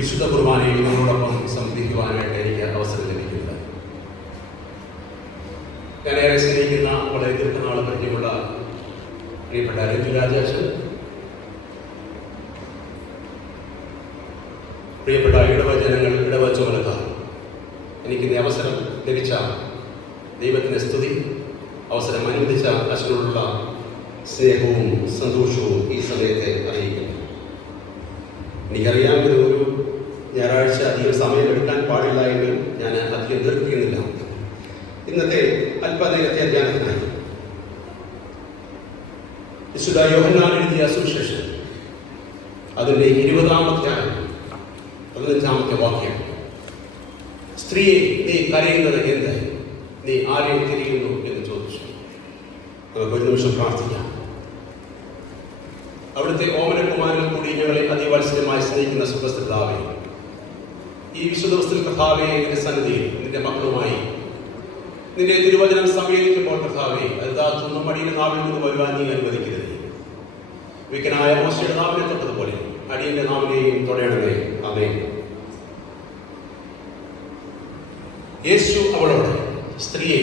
വിശുദ്ധ കുർബാനയിൽ നമ്മളോടൊപ്പം സംബന്ധിക്കുവാനായിട്ട് എനിക്ക് അവസരം ലഭിക്കുന്നത്. ഞാൻ ഏറെ സ്നേഹിക്കുന്ന വളരെ ദീർഘനാളെ പരിചയമുള്ള പ്രിയപ്പെട്ട രഞ്ജു രാജാച്ചൻ, പ്രിയപ്പെട്ട ഇടവജനങ്ങൾ, ഇടവച്ചോലക്കാർ, എനിക്കിന്ന് അവസരം ലഭിച്ച ദൈവത്തിൻ്റെ സ്തുതി, അവസരം അനുവദിച്ച അച്ഛനോടുള്ള സ്നേഹവും സന്തോഷവും ഈ സമയത്തെ അറിയിക്കുന്നു. എനിക്കറിയാം ഇത് ഒരു ഞായറാഴ്ച അധികം സമയമെടുക്കാൻ പാടില്ല എങ്കിൽ ഞാൻ അധികം ദീർഘിക്കുന്നില്ല. ഇന്നത്തെ അല്പനേരത്തെ ധ്യാനത്തിനായി വിശുദ്ധ യോഹന്നാൻ എഴുതിയ സുവിശേഷം അതിൻ്റെ 20-ാമത്തെ 15-ാമത്തെ വാക്യം, സ്ത്രീയെ നീ കരയുന്നത് എന്ത്, നീ ആരെ തിരിയുന്നു എന്ന് ചോദിച്ചു. നമുക്ക് ഒരു നിമിഷം പ്രാർത്ഥിക്കാം. അവിടുത്തെ ഓമനകുമാരൻ കൂടി ഞങ്ങളെ അതിവാത്സല്യമായി സ്നേഹിക്കുന്ന സുഖസ്ഥിതാവേ, ഈ വിശുദ്ധ ദിവസത്തിൽ കർത്താവേ, നിന്റെ സന്നിധിയിൽ നിന്റെ മക്കളുമായി നിന്റെ തിരുവചനം സമീപിക്കുമ്പോൾ കർത്താവേ, അതാതൊന്നും അടിയുടെ നാവിൽ നിന്ന് വരുവാൻ നീ അനുവദിക്കരുത്. വിക്കനായ മോശയുടെ നാവിനെ തൊട്ടതുപോലെ അടിയന്റെ നാവിനെയും തൊടയണമേ. ആമേൻ. യേശു അവളോട്, സ്ത്രീയെ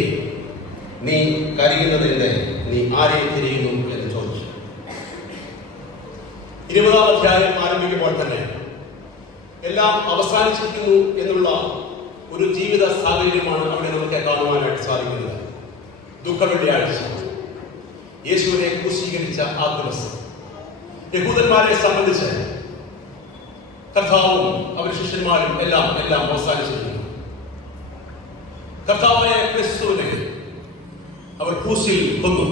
നീ കരയുന്നതിന്റെ, നീ ആരെ തിരിയുന്നു എന്ന് ചോദിച്ചു. 20-ാം അധ്യായം ആരംഭിക്കുമ്പോൾ തന്നെ എല്ലാം അവസാനിച്ചിരിക്കുന്നു എന്നുള്ള ഒരു ജീവിത സാഹചര്യമാണ് അവിടെ നമുക്ക് കാണുവാനായിട്ട് സാധിക്കുന്നത്. ദുഃഖവെള്ളിയാഴ്ച, യേശുവിനെ ക്രൂശീകരിച്ച ആ ദിവസം യഹൂദന്മാരെ സംബന്ധിച്ച് കർത്താവും അവരുടെ ശിഷ്യന്മാരും എല്ലാം അവസാനിച്ചിരിക്കുന്നു. കർത്താവായ ക്രിസ്തുവിനെ അവർ ക്രൂശിൽ കൊന്നു.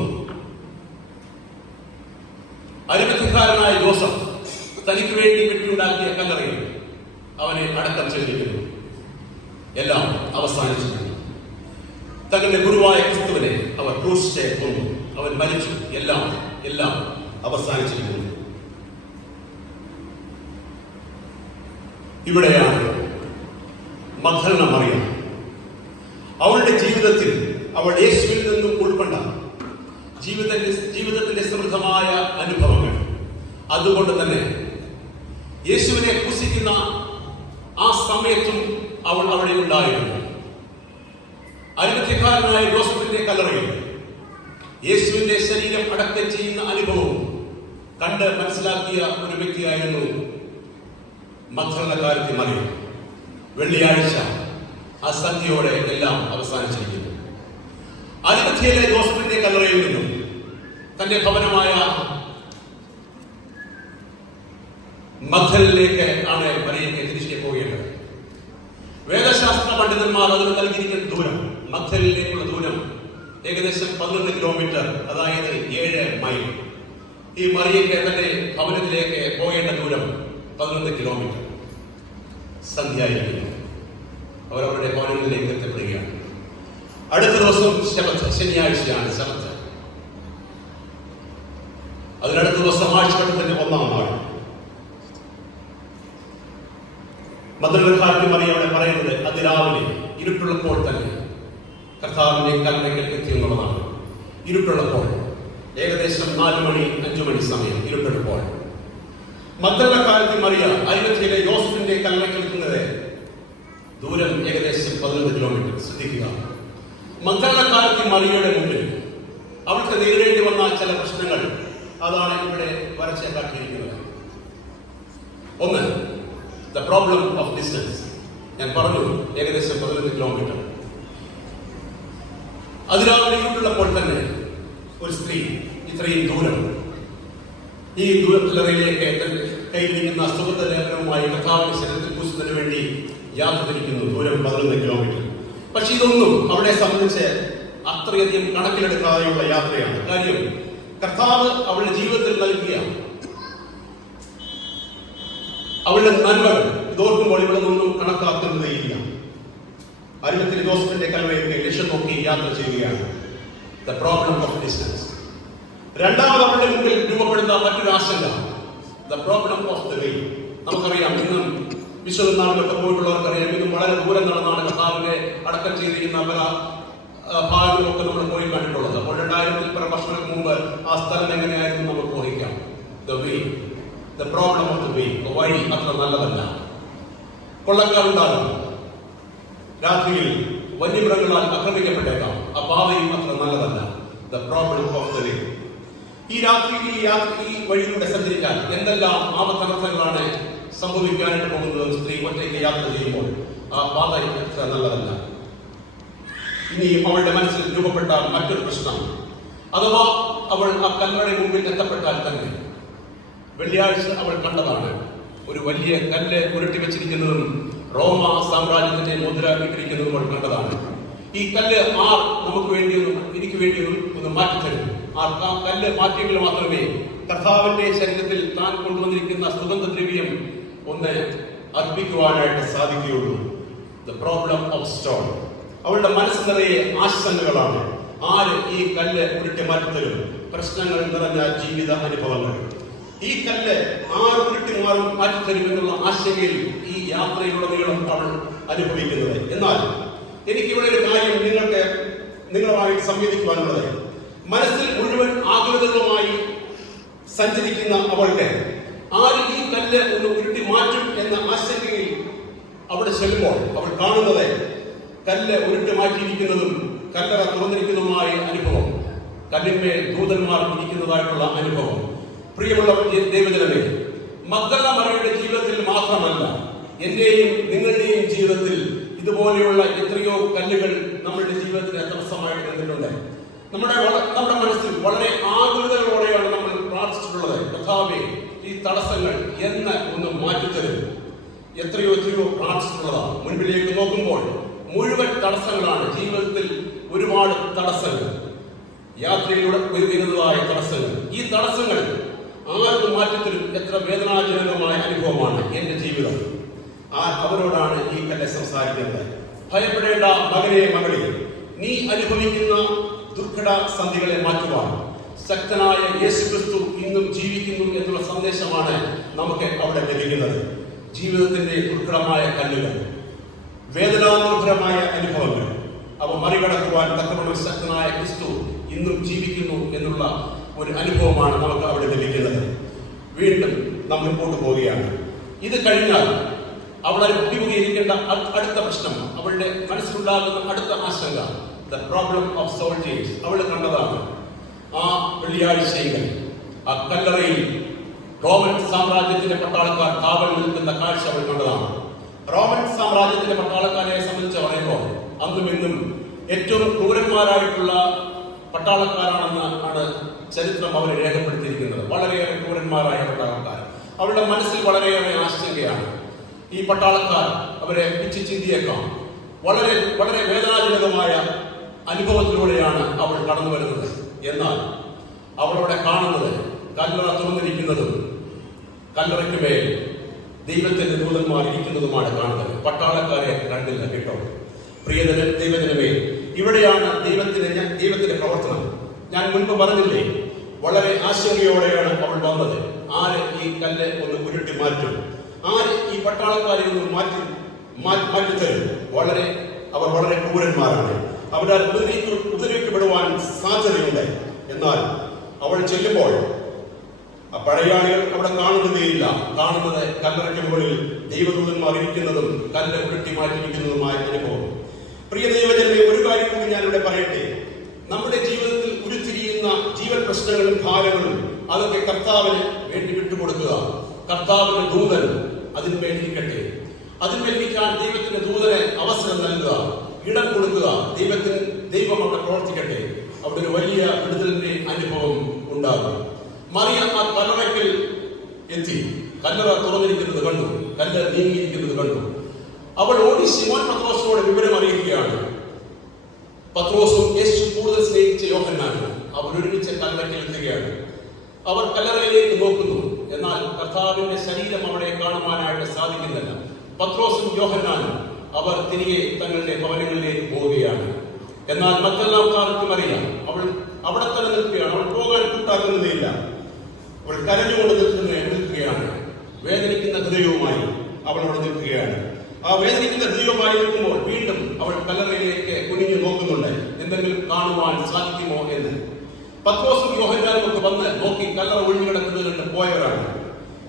അരിമത്യക്കാരനായ ജോസഫ് തനിക്ക് വേണ്ടി വെട്ടിയുണ്ടാക്കിയ കല്ലറയിൽ അവനെ അടക്കം ചെയ്തിരിക്കുന്നു. എല്ലാം അവസാനിച്ചിരിക്കുന്നു. തങ്ങളുടെ ഗുരുവായ ക്രിസ്തുവിനെ അവർ ക്രൂശിച്ച് കൊന്നു. അവൻ മരിച്ചു. എല്ലാം അവസാനിച്ചിരിക്കുന്നു. ഇവിടെയാണ് മഗ്ദലന മറിയം. അവളുടെ ജീവിതത്തിൽ അവൾ യേശുവിൽ നിന്നും ഉൾക്കൊണ്ട ജീവിതത്തിന്റെ സമൃദ്ധമായ അനുഭവങ്ങൾ, അതുകൊണ്ട് തന്നെ യേശുവിനെ ക്രൂശിക്കുന്ന ആ സമയത്തും അവൾ അവിടെ ഉണ്ടായിരുന്നു. അരിമത്യക്കാരനായ ജോസഫിന്റെ കല്ലറയിൽ യേശുവിന്റെ ശരീരം അടക്കം ചെയ്യുന്ന അനുഭവവും കണ്ട് മനസ്സിലാക്കിയ ഒരു വ്യക്തിയായിരുന്നു മഗ്ദലനക്കാരത്തി മറിയം. വെള്ളിയാഴ്ച ആ സന്ധ്യയോടെ എല്ലാം അവസാനിച്ചിരിക്കുന്നു. അരിമത്യയിലെ ജോസഫിന്റെ കല്ലറയിൽ നിന്നും തന്റെ ഭവനമായ മഗ്ദലയിലേക്ക് ആണ് മറിയയ്ക്ക് തിരിച്ചു പോകേണ്ടത്. വേദശാസ്ത്ര പണ്ഡിതന്മാർ അതിന് നൽകിയിരിക്കുന്ന ദൂരം, മഗ്ദലയിലേക്കുള്ള ദൂരം ഏകദേശം 11 കിലോമീറ്റർ, അതായത് 7 മൈൽ. ഈ മറിയയ്ക്ക് തന്റെ ഭവനത്തിലേക്ക് പോകേണ്ട ദൂരം 11 കിലോമീറ്റർ. സന്ധ്യയായിരിക്കുന്നു. അവരവരുടെ ഭവനങ്ങളിലേക്ക് എത്തപ്പെടുകയാണ്. അടുത്ത ദിവസം ശനിയാഴ്ചയാണ് ശബത്ത്. അതിനടുത്ത ദിവസം ആഴ്ചവട്ടത്തിന്റെ 1-ാം നാൾ. മഗ്ദലനക്കാരത്തി മറിയം അവിടെ പറയുന്നത് അതിരാവിലെ ഇരുട്ടുള്ളപ്പോൾ തന്നെ കർത്താവിന്റെ കല്ലറയ്ക്കൽ എത്തി എന്നുള്ളതാണ്. ഇരുട്ടുള്ളപ്പോൾ, ഏകദേശം 4 മണി 5 മണി സമയം ഇരുട്ടുള്ളപ്പോൾ മഗ്ദലനക്കാരത്തി മറിയം അരിമത്യയിലെ യോസഫിന്റെ കല്ലറയ്ക്കൽ എത്തുന്നത് ദൂരം ഏകദേശം 11 കിലോമീറ്റർ. ശ്രദ്ധിക്കുക, മഗ്ദലനക്കാരത്തി മറിയയുടെ മുമ്പിൽ അവൾക്ക് നേരിടേണ്ടി വന്ന ചില പ്രശ്നങ്ങൾ, അതാണ് ഇവിടെ വരച്ച് കാട്ടിയിരിക്കുന്നത്. ഒന്ന്, ദ പ്രോബ്ലം ഓഫ് ഡിസ്റ്റൻസ്. ഞാൻ പറഞ്ഞു, ഏകദേശം 11 കിലോമീറ്റർ. അതിരാവിലെ ഇരുട്ടുള്ളപ്പോൾ തന്നെ ഒരു സ്ത്രീ ഇത്രയും ദൂരം ഈ ദൂരത്തിലറയിലേക്ക് കയ്യിലിരിക്കുന്ന സുഗന്ധലേപനവുമായി കർത്താവിന്റെ ശരീരത്തിൽ പൂശുന്നതിന് വേണ്ടി യാത്ര തിരിക്കുന്നു. ദൂരം 11 കിലോമീറ്റർ. പക്ഷെ ഇതൊന്നും അവളെ സംബന്ധിച്ച് അത്രയധികം കണക്കിലെടുക്കാതെയുള്ള യാത്രയാണ്. കാര്യം, കർത്താവ് അവളുടെ ജീവിതത്തിൽ നൽകിയ അവളുടെ നന്മകൾ ഇതോർക്കുമ്പോൾ ഇവിടെ നിന്നും കണക്കാക്കുന്നതേയില്ല. അരിമത്യയിലെ ജോസഫിന്റെ കല്ലറയിലേക്ക് ലക്ഷ്യം നോക്കി യാത്ര ചെയ്യുകയാണ്. The problem of distance. രണ്ടാമത് അവളുടെ മുമ്പിൽ രൂപപ്പെടുന്ന മറ്റൊരു ആശങ്ക, the problem of the way. നമുക്കറിയാം, ഇന്നും വിശുദ്ധ നാടുകളൊക്കെ പോയിട്ടുള്ളവർക്കറിയാം, ഇന്നും വളരെ ദൂരം നടന്നാണ് കർത്താവിനെ അടക്കം ചെയ്തിരിക്കുന്ന പല ഭാഗങ്ങളൊക്കെ നമ്മൾ പോയി കണ്ടിട്ടുള്ളത്. അപ്പോൾ 2000 വർഷങ്ങൾക്ക് മുമ്പ് ആ സ്ഥലം എങ്ങനെയായിരുന്നു നമുക്ക് ഊഹിക്കാം. The way, the problem of the way. വഴി അത്ര നല്ലതല്ല. കൊള്ളക്കാരുണ്ടാകും. രാത്രിയിൽ വന്യമൃഗങ്ങളാൽ ആക്രമിക്കപ്പെട്ടേക്കാം. ആ പാതയും അത്ര നല്ലതല്ല. The problem of the way. ഈ വഴിയിലൂടെ സഞ്ചരിക്കാൻ എന്തെല്ലാം ആപത്തനർത്ഥങ്ങളാണ് സംഭവിക്കാനായിട്ട് പോകുന്നത്. സ്ത്രീ ഒറ്റയ്ക്ക് യാത്ര ചെയ്യുമ്പോൾ ആ പാത അത്ര നല്ലതല്ല. ഇനിയും അവളുടെ മനസ്സിൽ രൂപപ്പെട്ട മറ്റൊരു പ്രശ്നം, അഥവാ അവൾ ആ കല്ലറയുടെ മുമ്പിൽ എത്തപ്പെട്ടാൽ തന്നെ, വെള്ളിയാഴ്ച അവൾ കണ്ടതാണ് ഒരു വലിയ കല്ല് ഉരുട്ടി വെച്ചിരിക്കുന്നതും റോമ സാമ്രാജ്യത്തിന്റെ മുദ്ര ഇട്ടിരിക്കുന്നതും അവൾ കണ്ടതാണ്. ഈ കല്ല് നമുക്ക് വേണ്ടിയൊന്നും എനിക്ക് വേണ്ടിയൊന്നും ഒന്ന് മാറ്റിത്തരും. ആ കല്ല് മാറ്റിയെങ്കിൽ മാത്രമേ കർത്താവിന്റെ ശരീരത്തിൽ താൻ കൊണ്ടുവന്നിരിക്കുന്ന സുഗന്ധദ്രവ്യം ഒന്ന് അർപ്പിക്കുവാനായിട്ട് സാധിക്കുകയുള്ളൂ. The problem of stone. അവളുടെ മനസ്സ് നിറയെ ആശങ്കകളാണ്. ആര് ഈ കല്ല് ഉരുട്ടി മാറ്റിത്തരും? പ്രശ്നങ്ങൾ നിറഞ്ഞ ജീവിത അനുഭവങ്ങൾ. ഈ കല്ല് ആര് ഉരുട്ടി മാറ്റിത്തരും എന്നുള്ള ആശങ്കയിൽ ഈ യാത്രയിലുടനീളം അവൾ അനുഭവിക്കുന്നത്. എന്നാൽ എനിക്കിവിടെ ഒരു കാര്യം നിങ്ങളുമായി സംവദിക്കുവാനുള്ളത്, മനസ്സിൽ മുഴുവൻ ആകുലതകളുമായി സഞ്ചരിക്കുന്ന അവൾക്ക് ആര് ഈ കല്ല് ഒന്ന് ഉരുട്ടി മാറ്റും എന്ന ആശങ്കയിൽ അവിടെ ചെല്ലുമ്പോൾ അവൾ കാണുന്നത് കല്ല് ഉരുട്ടി മാറ്റിയിരിക്കുന്നതും കല്ലറ തുറന്നിരിക്കുന്നതുമായ അനുഭവം, കല്ലിന്മേൽ ദൂതന്മാർ ഇരിക്കുന്നതായിട്ടുള്ള അനുഭവം. പ്രിയമുള്ള ദൈവജനമേ, മഗ്ദല മറിയയുടെ ജീവിതത്തിൽ മാത്രമല്ല, എന്റെയും നിങ്ങളുടെയും ജീവിതത്തിൽ ഇതുപോലെയുള്ള എത്രയോ കല്ലുകൾ നമ്മുടെ ജീവിതത്തിന് തടസ്സമായിട്ട് നിന്നിട്ടുണ്ട്. നമ്മുടെ മനസ്സിൽ വളരെ ആകുലതകളോടെയാണ് നമ്മൾ പ്രാർത്ഥിച്ചിട്ടുള്ളത്. കർത്താവേ, ഈ തടസ്സങ്ങൾ എന്ന് ഒന്ന് മാറ്റിത്തരും. എത്രയോ പ്രാർത്ഥിച്ചിട്ടുള്ളതാണ്. മുൻപിലേക്ക് നോക്കുമ്പോൾ മുഴുവൻ തടസ്സങ്ങളാണ്. ജീവിതത്തിൽ ഒരുപാട് തടസ്സങ്ങൾ, യാത്രയിലൂടെ വരുന്നതായ തടസ്സങ്ങൾ. ഈ തടസ്സങ്ങൾ ആർക്ക് മാറ്റത്തിലും എത്ര വേദനാജനകമായ അനുഭവമാണ് എന്റെ ജീവിതം. അവരോടാണ് ഈ കല്ല് സംസാരിക്കുന്നത്. ഭയപ്പെടേണ്ട മകനെ, മകളെ, നീ അനുഭവിക്കുന്ന ദുർഘട സന്ധികളെ മാറ്റുവാൻ ശക്തനായ യേശുക്രിസ്തു ഇന്നും ജീവിക്കുന്നു എന്നുള്ള സന്ദേശമാണ് നമുക്ക് അവിടെ ലഭിക്കുന്നത്. ജീവിതത്തിന്റെ ദുർഘടമായ കല്ലുകൾ, വേദനാനിർഭരമായ അനുഭവങ്ങൾ, അവ മറികടക്കുവാൻ തക്കവണ്ണം ശക്തനായ ക്രിസ്തു ഇന്നും ജീവിക്കുന്നു എന്നുള്ള ഒരു അനുഭവമാണ് നമുക്ക് അവിടെ ലഭിക്കുന്നത്. വീണ്ടും നാം മുൻപോട്ട് പോവുകയാണ്. ഇത് കഴിഞ്ഞാൽ അവൾ അഭിമുഖീകരിക്കേണ്ട അടുത്ത പ്രശ്നം, അവളുടെ മനസ്സിലുണ്ടാകുന്ന അടുത്ത ആശങ്ക, ദ പ്രോബ്ലം ഓഫ് സോൾജേഴ്സ്. അവൾ കണ്ടതാണ് ആ വെള്ളിയാഴ്ചയിൽ ആ കല്ലറയിൽ റോമൻ സാമ്രാജ്യത്തിന്റെ പട്ടാളക്കാർ കാവൽ നിൽക്കുന്ന കാഴ്ച അവൾ കണ്ടതാണ്. റോമൻ സാമ്രാജ്യത്തിന്റെ പട്ടാളക്കാരെ സംബന്ധിച്ച് പറയുമ്പോൾ അന്നും ഇന്നും ഏറ്റവും ക്രൂരന്മാരായിട്ടുള്ള പട്ടാളക്കാരാണെന്നാണ് ചരിത്രം അവരെ രേഖപ്പെടുത്തിയിരിക്കുന്നത്. വളരെയേറെ ക്രൂരന്മാരായ പട്ടാളക്കാർ. അവരുടെ മനസ്സിൽ വളരെയേറെ ആശങ്കയാണ്. ഈ പട്ടാളക്കാർ അവരെ പിച്ചു ചിന്തിയേക്കാം. വളരെ വളരെ വേദനാജനകമായ അനുഭവത്തിലൂടെയാണ് അവൾ കടന്നു വരുന്നത്. എന്നാൽ അവളവിടെ കാണുന്നത് കല്ലറ തുറന്നിരിക്കുന്നതും കല്ലറയ്ക്ക് മേൽ ദൈവത്തിന്റെ ദൂതന്മാർ ഇരിക്കുന്നതുമാണ് കാണുന്നത്. പട്ടാളക്കാരെ കണ്ടില്ല കേട്ടോ. ദൈവജനമേ, ഇവിടെയാണ് ദൈവത്തിന്റെ പ്രവർത്തനം. ഞാൻ മുൻപ് പറഞ്ഞില്ലേ, വളരെ ആശങ്കയോടെയാണ് അവൾ വന്നത്. ആര് ഈ കല്ല് ഒന്ന് ഉരുട്ടി മാറ്റും? ആര് ഈ പട്ടാളക്കാരെ ഒന്ന് മാറ്റിത്തരും? അവർ വളരെ ക്രൂരന്മാരാണ്. അവരാൽ ഉപദ്രവിക്കപ്പെടുവാൻ സാധ്യതയുണ്ട്. എന്നാൽ അവൾ ചെല്ലുമ്പോൾ പടയാളികൾ അവിടെ കാണുന്നതേയില്ല. കാണുന്നത് കല്ലറയ്ക്ക് മുകളിൽ ദൈവദൂതന്മാർ ഇരിക്കുന്നതും കല്ല് ഉരുട്ടി മാറ്റിയിരിക്കുന്നതുമായ അനുഭവം. പ്രിയ ദൈവജനമേ, ഒരു കാര്യം കൂടി ഞാനിവിടെ പറയട്ടെ. നമ്മുടെ ജീവിതത്തിൽ ഉരുത്തിരിയുന്ന ജീവൻ പ്രശ്നങ്ങളും ഭാരങ്ങളും അതൊക്കെ കർത്താവിന് വേണ്ടി വിട്ടുകൊടുക്കുക. കർത്താവിന്റെ ദൂതൻ അതിന്മേലിരിക്കട്ടെ. അതിന്മേലിരിക്കാൻ ദൈവത്തിന്റെ ദൂതന് അവസരം നൽകുക, ഇടം കൊടുക്കുക. ദൈവം അവിടെ പ്രവർത്തിക്കട്ടെ. അവിടെ ഒരു വലിയ വിടുതലിന്റെ അനുഭവം ഉണ്ടാകും. മറിയ ആ കല്ലറയ്ക്കൽ എത്തി. കല്ലറ തുറന്നിരിക്കുന്നത് കണ്ടു, കല്ല് നീങ്ങിയിരിക്കുന്നത് കണ്ടു. അവൾ ഓടി ശിമോൻ പത്രോസിനോട് വിവരം അറിയിക്കുകയാണ്. പത്രോസും യേശു കൂടുതൽ സ്നേഹിച്ച യോഹന്നാനും അവർ ഒരുമിച്ച് കല്ലറയ്ക്കൽ എത്തുകയാണ്. അവർ കല്ലറയിലേക്ക് നോക്കുന്നു. എന്നാൽ കർത്താവിന്റെ ശരീരം അവിടെ കാണുവാനായിട്ട് സാധിക്കുന്നില്ല. പത്രോസും യോഹന്നാനും അവർ തിരികെ തങ്ങളുടെ ഭവനങ്ങളിലേക്ക് പോവുകയാണ്. എന്നാൽ മറ്റെല്ലാവർക്കും അറിയാം, അവൾ അവിടെ തന്നെ നിൽക്കുകയാണ്. അവൾ പോകാൻ കൂട്ടാക്കുന്നതേയില്ല. അവൾ കരഞ്ഞുകൊണ്ട് നിൽക്കുകയാണ്. വേദനിക്കുന്ന ഹൃദയവുമായി അവൾ അവിടെ നിൽക്കുകയാണ്. ആ വേദനിക്കുന്ന ഹൃദയവുമായി നിൽക്കുമ്പോൾ വീണ്ടും അവൾ കല്ലറയിലേക്ക് കുനിഞ്ഞു നോക്കുന്നുണ്ട്, എന്തെങ്കിലും കാണുവാൻ സാധിക്കുമോ എന്ന്. പത്രോസും യോഹന്നാനും ഒക്കെ വന്ന് നോക്കി കല്ലറ ഒഴിഞ്ഞു കിടക്കുന്നത് കണ്ട് പോയവരാണ്.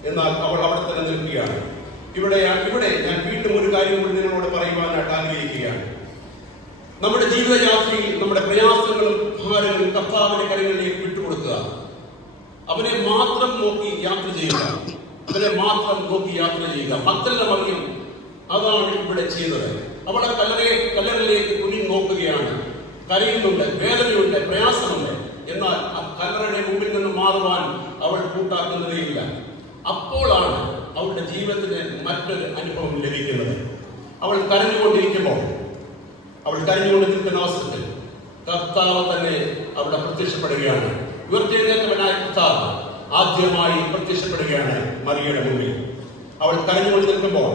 എന്നാൽ അവൾ അവിടെ തന്നെ നിൽക്കുകയാണ്. ഇവിടെ ഞാൻ വീണ്ടും വീണ്ടും ഒരു കാര്യം കൂടി നിങ്ങളോട് പറയുവാനായിട്ട് ആഗ്രഹിക്കുകയാണ്. നമ്മുടെ ജീവിതയാത്രയിൽ നമ്മുടെ പ്രയാസങ്ങളും ഭാരങ്ങളും കർത്താവിന്റെ കരങ്ങളിലേക്ക് വിട്ടുകൊടുക്കുക. അവനെ മാത്രം നോക്കി യാത്ര ചെയ്യുക. അവനെ മാത്രം നോക്കി യാത്ര ചെയ്യുക. മക്കളുടെ മറിയം അതാണ് ഇവിടെ ചെയ്തത്. അവളെ കല്ലറിലേക്ക് കുനി നോക്കുകയാണ്. കരയുന്നുണ്ട്, വേദനയുണ്ട്, പ്രയാസമുണ്ട്. എന്നാൽ ആ കല്ലറയുടെ മുമ്പിൽ നിന്ന് മാറുവാൻ അവൾ കൂട്ടാക്കുന്നതേയില്ല. അപ്പോഴാണ് അവളുടെ ജീവിതത്തിന് മറ്റൊരു അനുഭവം ലഭിക്കുന്നത്. അവൾ കരഞ്ഞുകൊണ്ടിരിക്കുമ്പോൾ, അവൾ കരഞ്ഞുകൊണ്ട് നിൽക്കുന്ന അവസരത്തിൽ കർത്താവ് തന്നെ അവിടെ പ്രത്യക്ഷപ്പെടുകയാണ്. ഉയർത്തെഴുന്നേറ്റവനായ കർത്താവ് ആദ്യമായി പ്രത്യക്ഷപ്പെടുകയാണ് മറിയയുടെ മുമ്പിൽ. അവൾ കരഞ്ഞുകൊണ്ട് നിൽക്കുമ്പോൾ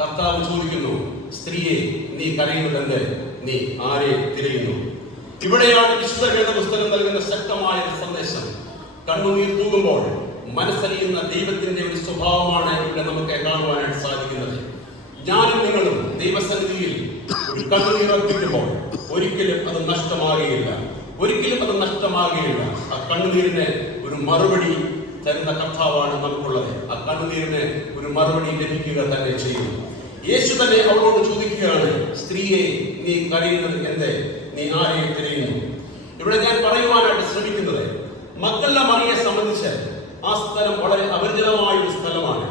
കർത്താവ് ചോദിക്കുന്നു, സ്ത്രീയെ, നീ കരയുന്നതെന്ത്? നീ ആരെ തിരയുന്നു? ഇവിടെയാണ് വിശുദ്ധ വേദപുസ്തകം നൽകുന്ന ശക്തമായ സന്ദേശം. കണ്ണുനീർ തൂകുമ്പോൾ മനസ്സറിയുന്ന ദൈവത്തിന്റെ ഒരു സ്വഭാവമാണ് ഇവിടെ നമുക്ക് കാണുവാനായിട്ട് സാധിക്കുന്നത്. ഞാനും നിങ്ങളും ദൈവസന്നിധിയിൽ ഒരു കണ്ണുനീർ അർപ്പിക്കുമ്പോൾ ഒരിക്കലും അത് നഷ്ടമാകുകയില്ല. ഒരിക്കലും അത് നഷ്ടമാകുകയില്ല. ആ കണ്ണുനീരിന് ഒരു മറുപടി തരുന്ന കർത്താവാണ് നമുക്കുള്ളത്. ആ കണ്ണുനീരിന് ഒരു മറുപടി ലഭിക്കുക തന്നെ ചെയ്യും. യേശു തന്നെ അവളോട് ചോദിക്കുകയാണ്, സ്ത്രീയെ, നീ കരയുന്നത് എന്ത്? നീ ആരെ തിരയുന്നു? ഇവിടെ ഞാൻ പറയുവാനായിട്ട് ശ്രമിക്കുന്നത്, മക്കളുടെ മറിയെ സംബന്ധിച്ച് ആ സ്ഥലം വളരെ അപരിചിതമായ ഒരു സ്ഥലമാണ്.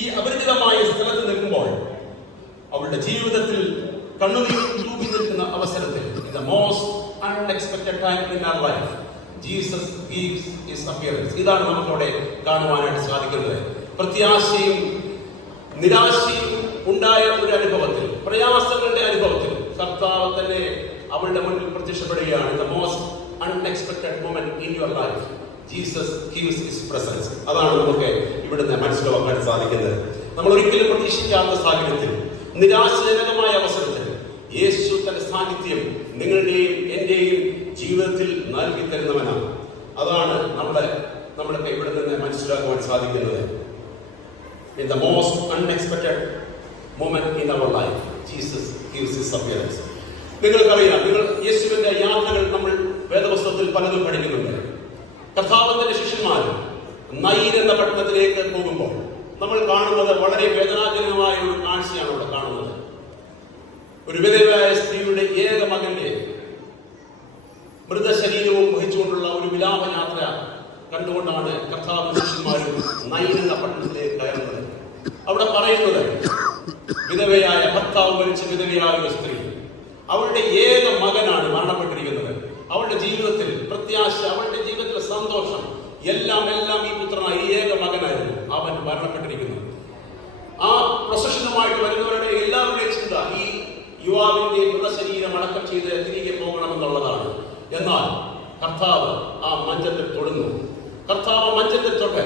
ഈ അപരിചിതമായ സ്ഥലത്ത് നിൽക്കുമ്പോൾ അവളുടെ ജീവിതത്തിൽ കണ്ണുനീർ തൂക്കി നിൽക്കുന്ന അവസരത്തിൽ, the most unexpected time in our life, Jesus gives his appearance. ഇതാണ് നമുക്കവിടെ കാണുവാനായിട്ട് സാധിക്കുന്നത്. പ്രത്യാശയും നിരാശയും ഉണ്ടായ ഒരു അനുഭവത്തിൽ, പ്രയാസങ്ങളുടെ അനുഭവത്തിൽ കർത്താവ് തന്നെ അവളുടെ മുന്നിൽ പ്രത്യക്ഷപ്പെടുകയാണ്. The most unexpected moment in your life, Jesus gives his presence. അതാണ് നമുക്ക് ഇവിടുന്ന് മനസ്സിലാക്കാൻ സാധിക്കുന്നത്. നമ്മൾ ഒരിക്കലും പ്രതീക്ഷിക്കാത്ത സാഹചര്യത്തിൽ, നിരാശജനകമായ അവസരത്തിൽ യേശു തന്റെ സാന്നിധ്യം നിങ്ങളുടെയും എന്റെയും ജീവിതത്തിൽ നൽകി തരുന്നവനാണ്. അതാണ് നമ്മൾക്ക് ഇവിടെ നിന്ന് മനസ്സിലാക്കുവാൻ സാധിക്കുന്നത്. In the most unexpected moment in our life, Jesus gives his appearance. നിങ്ങൾക്കറിയാം, യേശുവിന്റെ യാത്രകൾ നമ്മൾ വേദപുസ്തകത്തിൽ പലതും പഠിക്കുന്നുണ്ട്. കർത്താവിന്റെ ശിഷ്യന്മാർ നൈൻ എന്ന പട്ടണത്തിലേക്ക് പോകുമ്പോൾ നമ്മൾ കാണുന്നത് വളരെ വേദനാജനകമായ ഒരു കാഴ്ചയാണ് അവിടെ കാണുന്നത്. ഒരു വിധവയായ സ്ത്രീയുടെ ഏക മകന്റെ മൃതശരീരവും വഹിച്ചുകൊണ്ടുള്ള ഒരു വിലാപയാത്ര കണ്ടുകൊണ്ടാണ് കർത്താവ് ശിഷ്യന്മാരും നൈൻ എന്ന പട്ടണത്തിലേക്ക് കയറുന്നത്. അവിടെ പറയുന്നത്, വിധവയായ ഭർത്താവ് മരിച്ച വിധവയായ ഒരു സ്ത്രീ, അവളുടെ ഏക മകനാണ് മരണപ്പെട്ടിരിക്കുന്നത്. അവളുടെ ജീവിതത്തിൽ പ്രത്യാശ, അവളുടെ ജീവിതത്തിലെ സന്തോഷം എല്ലാം ഈ പുത്രനായ ഏക മകനായിരുന്നു. അവൻ മരണപ്പെട്ടിരിക്കുന്നു. ആ പ്രൊസഷനുമായിട്ട് വരുന്നവരുടെ എല്ലാവരുടെയും ചിന്ത ഈ യുവാവിന്റെ മൃതശരീരം അടക്കം ചെയ്ത് തിരികെ പോകണമെന്നുള്ളതാണ്. എന്നാൽ കർത്താവ് ആ മഞ്ചത്തിൽ തൊടുന്നു. കർത്താവ് മഞ്ചത്തിൽ തൊട്ട്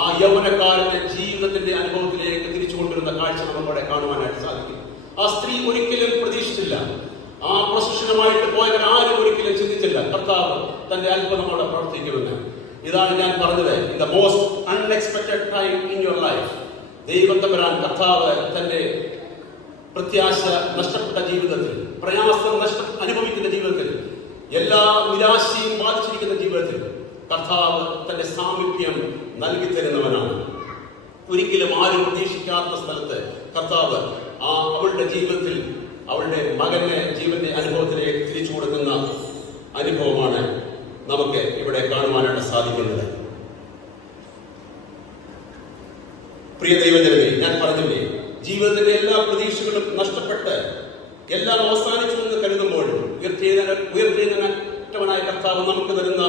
ആ യൗവനക്കാരന്റെ ജീവിതത്തിന്റെ അനുഭവത്തിലേക്ക് തിരിച്ചു കൊണ്ടിരുന്ന കാഴ്ച നമുക്കവിടെ കാണുവാനായിട്ട് സാധിക്കും. ആ സ്ത്രീ ഒരിക്കലും പ്രതീക്ഷിച്ചില്ല. ആ പ്രൊസഷനുമായിട്ട് പോയവരാരും ഒരിക്കലും ചിന്തിച്ചില്ല കർത്താവ് തന്റെ അത്ഭുതം അവിടെ പ്രവർത്തിക്കുമെന്ന്. ഇതാണ് ഞാൻ പറഞ്ഞത്, in the most unexpected time in your life, ദൈവം തമ്പുരാൻ കർത്താവ് തന്റെ പ്രത്യാശ നഷ്ടപ്പെട്ട ജീവിതത്തിൽ, പ്രയാസം അനുഭവിക്കുന്ന ജീവിതത്തിൽ, എല്ലാ നിരാശയും ബാധിച്ചിരിക്കുന്ന ജീവിതത്തിൽ കർത്താവ് തന്റെ സാമീപ്യം നൽകി തരുന്നവനാണ്. ഒരിക്കലും ആരും പ്രതീക്ഷിക്കാത്ത സ്ഥലത്ത് കർത്താവ് അവളുടെ ജീവിതത്തിൽ അവളുടെ മകന്റെ ജീവന്റെ അനുഭവത്തിലേക്ക് തിരിച്ചു കൊടുക്കുന്ന അനുഭവമാണ് നമുക്ക് ഇവിടെ കാണുവാനായിട്ട് സാധിക്കുന്നത്. പ്രിയ ദൈവജനമേ, ഞാൻ പറഞ്ഞില്ലേ, ജീവിതത്തിന്റെ എല്ലാ പ്രതീക്ഷകളും നഷ്ടപ്പെട്ട് എല്ലാം അവസാനിച്ചു എന്ന് കരുതുമ്പോഴും ഉയർത്തെഴുന്നേറ്റവനായ കർത്താവ് നമുക്ക് തരുന്ന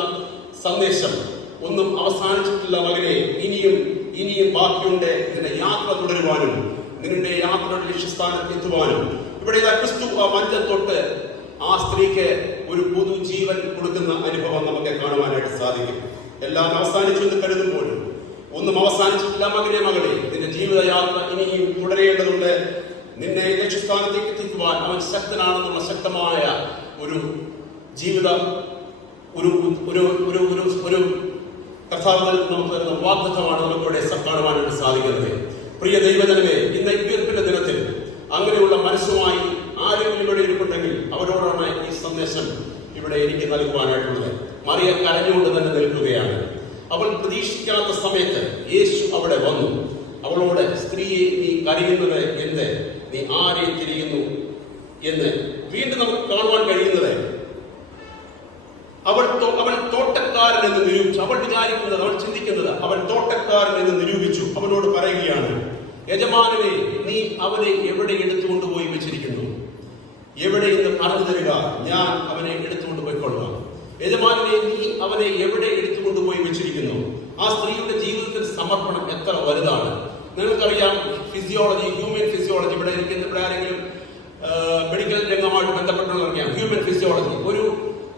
സന്ദേശം, ഒന്നും അവസാനിച്ചിട്ടില്ല മകനെ, ഇനിയും ബാക്കിയുണ്ട്. ഇതിന്റെ യാത്ര തുടരുവാനും നിന്റെ യാത്രയുടെ ലക്ഷ്യസ്ഥാനത്ത് എത്തുവാനും. ഇവിടെ ക്രിസ്തു ആ മഞ്ചം തൊട്ട് ആ സ്ത്രീക്ക് ഒരു പുതുജീവൻ കൊടുക്കുന്ന അനുഭവം നമുക്ക് കാണുവാനായിട്ട് സാധിക്കും. എല്ലാം അവസാനിച്ചു എന്ന് കരുതുമ്പോഴും ഒന്നും അവസാനിച്ചിട്ടില്ല മകനെ, നിന്റെ ജീവിതയാത്ര ഇനിയും തുടരേണ്ടതുണ്ട്. നിന്നെ ലക്ഷ്യസ്ഥാനത്തേക്ക് എത്തിക്കുവാൻ അവൻ ശക്തനാണെന്നുള്ള ശക്തമായ ഒരു ജീവിതം, ഒരു കർത്താവ് നമുക്ക് തരുന്ന വാഗ്ദത്തമാണ് നമുക്കിവിടെ കാണുവാനായിട്ട് സാധിക്കുന്നത്. പ്രിയ ദൈവജനമേ, ഇന്ന് ഉയർപ്പിന്റെ ദിനത്തിൽ അങ്ങനെയുള്ള മനസ്സുമായി ആരെങ്കിലും ഇവിടെ ഇരിപ്പുണ്ടെങ്കിൽ അവരോടാണ് ഈ സന്ദേശം ഇവിടെ എനിക്ക് നൽകുവാനായിട്ടുള്ളത്. മറിയ കരഞ്ഞുകൊണ്ട് തന്നെ നിൽക്കുകയാണ്. അവൾ പ്രതീക്ഷിക്കാത്ത സമയത്ത് യേശു അവിടെ വന്നു. അവളോട്, സ്ത്രീയെ, നീ കരയുന്നത് എന്ത്? നീ ആരെ തിരിയുന്നു എന്ന് വീണ്ടും നമുക്ക് കാണുവാൻ കഴിയുന്നത്, അവൾ തോട്ടക്കാരൻ എന്ന് നിരൂപിച്ചു. അവൾ വിചാരിക്കുന്നത്, അവൾ ചിന്തിക്കുന്നത്, അവൻ തോട്ടക്കാരൻ എന്ന് നിരൂപിച്ചു. അവനോട് പറയുകയാണ്, യജമാനനെ, നീ അവനെ എവിടെ എടുത്തുകൊണ്ടുപോയി വെച്ചിരിക്കുന്നു? എവിടെ എന്ന് പറഞ്ഞു തരിക, ഞാൻ അവനെ എടുത്തുകൊണ്ട് പോയിക്കൊള്ളുക. യജമാനനെ, നീ അവനെ എവിടെ എടുത്തുകൊണ്ടുപോയി വെച്ചിരിക്കുന്നു? ആ സ്ത്രീയുടെ ജീവിതത്തിൽ സമർപ്പണം എത്ര വലുതാണ്! നിങ്ങൾക്കറിയാം, ഫിസിയോളജി, ഹ്യൂമൻ ഫിസിയോളജി, ഇവിടെ ഇരിക്കുന്ന ഇവിടെ ആരെങ്കിലും മെഡിക്കൽ രംഗമായിട്ട് ബന്ധപ്പെട്ടുള്ളവർക്കറിയാം ഹ്യൂമൻ ഫിസിയോളജി. ഒരു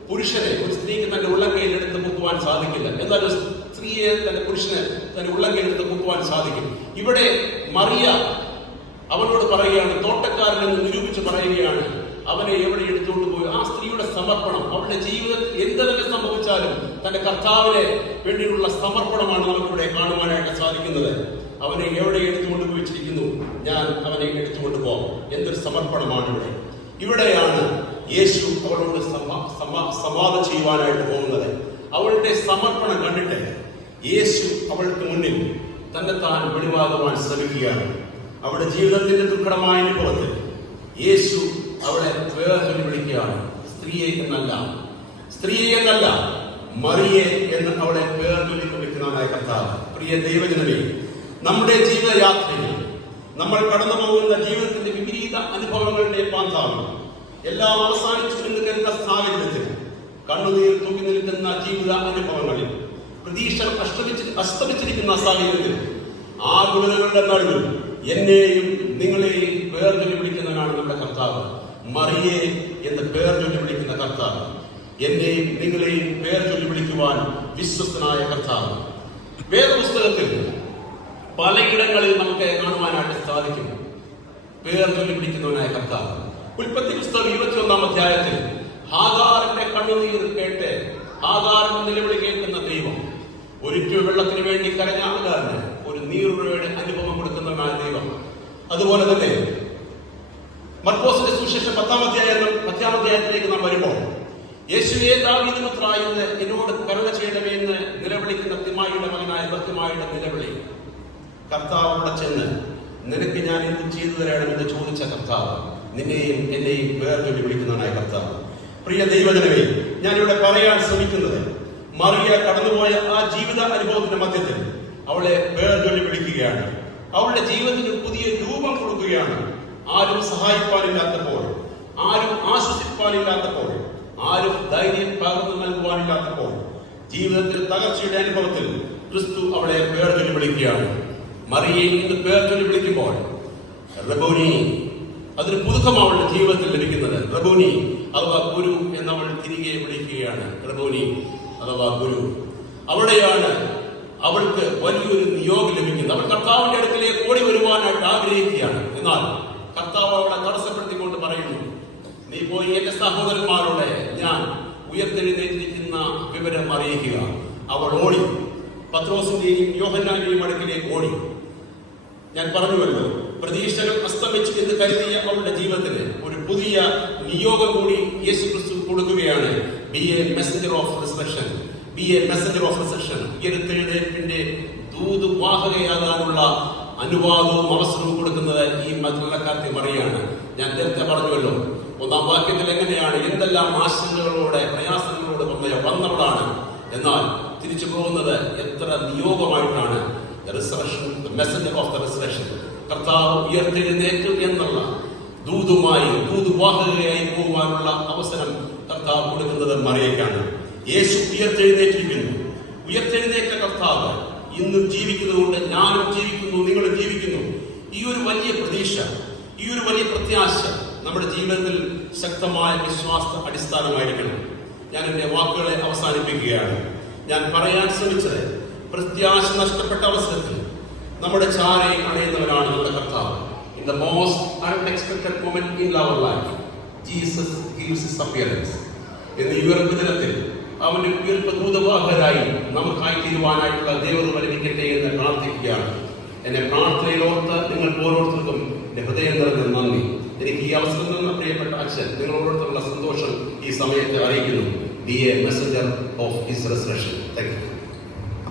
പുരുഷനെ, ഒരു സ്ത്രീക്ക് തന്റെ ഉള്ളംകൈയിൽ എടുത്ത് മുക്കുവാൻ സാധിക്കില്ല. എന്നാൽ ഒരു സ്ത്രീയെ തന്റെ പുരുഷന് തന്റെ ഉള്ളംകൈയിൽ എടുത്ത് മുക്കുവാൻ സാധിക്കും. ഇവിടെ മറിയ അവനോട് പറയുകയാണ്, തോട്ടക്കാരൻ എന്ന് നിരൂപിച്ച് പറയുകയാണ്, അവനെ എവിടെ എടുത്തുകൊണ്ട് പോയി. ആ സ്ത്രീയുടെ സമർപ്പണം, അവളുടെ ജീവിതത്തിൽ എന്തെങ്കിലും സംഭവിച്ചാലും തന്റെ കർത്താവിനെ വേണ്ടിയുള്ള സമർപ്പണമാണ് നമുക്കിവിടെ കാണുവാനായിട്ട് സാധിക്കുന്നത്. അവനെ എവിടെ എടുത്തുകൊണ്ട് പോയിച്ചിരിക്കുന്നു? ഞാൻ അവനെ എടുത്തുകൊണ്ട് പോകാം. എന്തൊരു സമർപ്പണമാണ് ഇവിടെ! ഇവിടെയാണ് യേശു അവളോട് സംവാദം ചെയ്യുവാനായിട്ട് പോകുന്നത്. അവളുടെ സമർപ്പണം കണ്ടിട്ട് യേശു അവൾക്ക് മുന്നിൽ തന്നെ താൻ വെളിവാകുവാൻ ശ്രമിക്കുകയാണ്. അവളുടെ ജീവിതത്തിന്റെ ദുഃഖമായ അനുഭവത്തിൽ യേശു അവളെ വേർതിരിച്ച് വിളിക്കുകയാണ്. സ്ത്രീയെ എന്നല്ല, മറിയെ എന്ന് അവളെ വേർതിരിച്ച് വിളിക്കുന്നവനായ കർത്താവ്. പ്രിയ ദൈവജനമേ, നമ്മുടെ ജീവിതയാത്രയിൽ നമ്മൾ കടന്നു പോകുന്ന ജീവിതത്തിന്റെ വിപരീത അനുഭവങ്ങളുടെ പാന്താവ് എല്ലാം അവസാനിച്ചു എന്ന് കരുതുന്ന സാഹചര്യത്തിൽ, കണ്ണുനീർ തൂക്കി നിൽക്കുന്ന ജീവിത അനുഭവങ്ങളിൽ, പ്രതീക്ഷ അസ്തമിച്ചിരിക്കുന്ന സാഹചര്യത്തിൽ, ആകുലതകളുടെ നടുവിൽ എന്നെയും നിങ്ങളെയും പേർചൊല്ലി വിളിക്കുന്നവനാണ് നമ്മുടെ കർത്താവ്. മറിയെ എന്ന് പേർചൊല്ലി വിളിക്കുന്ന കർത്താവ്, എന്നെയും നിങ്ങളെയും പേർചൊല്ലി വിളിക്കുവാൻ വിശ്വസ്തനായ കർത്താവ്. വേദപുസ്തകത്തിൽ പലയിടങ്ങളിൽ നമുക്ക് കാണുവാനായിട്ട് സാധിക്കും പേർചൊല്ലി വിളിക്കുന്നവനായ കർത്താവ്. ഉൽപ്പത്തി പുസ്തകം 21-ാം അധ്യായത്തിൽ ഹാഗാറിന്റെ കണ്ണുനീർ കേട്ട് ഹാഗാറിന്റെ നിലവിളി കേൾക്കുന്ന ദൈവം, ഒരിക്കൽ വെള്ളത്തിന് വേണ്ടി കരഞ്ഞ ഹാഗാറിന് ഒരു നീറുറയുടെ അനുഭവം കൊടുക്കുന്നവനായ ദൈവം. അതുപോലെ തന്നെ മർക്കോസിന്റെ സുവിശേഷം 10-ാം അധ്യായത്തിലേക്ക് നാം വരുമ്പോൾ, യേശുവേ ദാവീദ് പുത്രാ എന്ന് എന്നോട് കരുണ ചെയ്യണമേ എന്ന് നിലവിളിക്കുന്ന തിമായിയുടെ മകനായ ബർത്തിമായിയുടെ നിലവിളി, കർത്താവ് അവിടെ ചെന്ന്, നിനക്ക് ഞാൻ എന്ത് ചെയ്തു തരണമെന്ന് ചോദിച്ച കർത്താവ്, നിന്നെയും എന്നെയും വേർചൊല്ലി വിളിക്കുന്നവനായ കർത്താവ്. പ്രിയ ദൈവജനമേ, ഞാനിവിടെ പറയാൻ ശ്രമിക്കുന്നത്, മറിയ കടന്നുപോയ ആ ജീവിത അനുഭവത്തിന്റെ മധ്യത്തിൽ അവളെ വേർചൊല്ലി വിളിക്കുകയാണ്. അവളുടെ ജീവിതത്തിന് പുതിയ രൂപം കൊടുക്കുകയാണ്. ആരും സഹായിപ്പാനില്ലാത്തപ്പോൾ, ആരും ആശ്വസിപ്പാനില്ലാത്തപ്പോൾ, ആരും ധൈര്യം പകർന്നു നൽകുവാനില്ലാത്തപ്പോൾ, ജീവിതത്തിൽ തകർച്ചയുടെ അനുഭവത്തിൽ ക്രിസ്തു അവളെ വേർചൊല്ലി വിളിക്കുകയാണ്. മറിയെ ഇന്ന് പേർചൊല്ലി വിളിക്കുമ്പോൾ റബൂനി, അതിന് പുതുക്കം അവളുടെ ജീവിതത്തിൽ ലഭിക്കുന്നത്. റബൂനി അഥവാ ഗുരു എന്നവൾ തിരികെ വിളിക്കുകയാണ്. റബൂനി അഥവാ ഗുരു. അവിടെയാണ് അവൾക്ക് വലിയൊരു നിയോഗം ലഭിക്കുന്നത്. അവൾ കർത്താവിന്റെ അടുക്കലേക്ക് ഓടി വരുവാനായിട്ട് ആഗ്രഹിക്കുകയാണ്. എന്നാൽ കർത്താവ് അവളെ തടസ്സപ്പെടുത്തിക്കൊണ്ട് പറയുന്നു, നീ പോയി എന്റെ സഹോദരന്മാരോട് ഞാൻ ഉയർത്തെഴുന്നേറ്റിരിക്കുന്ന വിവരം അറിയിക്കുക. അവൾ ഓടി പത്രോസിന്റെയും യോഹന്നാന്റെയും അടുക്കിലേക്ക് ഓടി. ഞാൻ പറഞ്ഞുവല്ലോ, പ്രതീക്ഷകൾ അസ്തമിച്ചു എന്ന് കരുതിയ അവളുടെ ജീവിതത്തിന് ഒരു പുതിയ നിയോഗം കൂടി യേശു ക്രിസ്തു കൊടുക്കുകയാണ്. Be a messenger of resurrection. ഉയർത്തെഴുന്നേൽപ്പിന്റെ ദൂതുവാഹകയാകാനുള്ള അനുവാദവും അവസരവും കൊടുക്കുന്നത് ഈ മറ്റുള്ളക്കാരത്തെ മറിയാണ്. ഞാൻ നേരത്തെ പറഞ്ഞുവല്ലോ, 1-ാം വാക്യത്തിൽ എങ്ങനെയാണ് എന്തെല്ലാം ആശങ്കകളോടെ പ്രയാസങ്ങളോട് വന്നവളാണ്. എന്നാൽ തിരിച്ചു പോകുന്നത് എത്ര നിയോഗമായിട്ടാണ്. Messenger of the resurrection. കർത്താവ് ഉയർത്തെഴുന്നേറ്റു എന്നുള്ള ദൂതുവാഹകയായി പോകുവാനുള്ള അവസരം കർത്താവ് കൊടുക്കുന്നത് മറിയയ്ക്കാണ്. യേശു ഉയർത്തെഴുന്നേറ്റിരിക്കുന്നു. ഉയർത്തെഴുന്നേറ്റ കർത്താവ് ഇന്നും ജീവിക്കുന്നതുകൊണ്ട് ഞാനും ജീവിക്കുന്നു, നിങ്ങളും ജീവിക്കുന്നു. ഈ ഒരു വലിയ പ്രതീക്ഷ, ഈ ഒരു വലിയ പ്രത്യാശ നമ്മുടെ ജീവിതത്തിൽ ശക്തമായ വിശ്വാസ അടിസ്ഥാനമായിരിക്കണം. ഞാൻ എൻ്റെ വാക്കുകളെ അവസാനിപ്പിക്കുകയാണ്. ഞാൻ പറയാൻ ശ്രമിച്ചത്, പ്രത്യാശ നഷ്ടപ്പെട്ട അവസരത്തിൽ നമ്മുടെ ചാരെ അണയുന്നവനാണ് നമ്മുടെ കർത്താവ്. In the most unexpected moment in our life, Jesus gives his appearance. എന്ന് ഈ ഉയർപ്പ് ദിനത്തിൽ അവന്റെ ഉയർപ്പ് ദൂതവാഹകരായി നമുക്കായി തീരുവാനായിട്ടുള്ള ദൈവം അനുഗ്രഹിക്കട്ടെ എന്ന് പ്രാർത്ഥിക്കുകയാണ്. എന്നെ പ്രാർത്ഥനയിൽ ഓർത്ത് നിങ്ങൾക്ക് ഓരോരുത്തർക്കും എന്റെ ഹൃദയം നിറഞ്ഞ നന്ദി. എനിക്ക് ഈ അവസരം നിന്ന് പ്രിയപ്പെട്ട അച്ഛൻ നിങ്ങൾ ഓരോരുത്തരുള്ള സന്തോഷം ഈ സമയത്ത് അറിയിക്കുന്നു. Be a messenger of his resurrection. Thank you.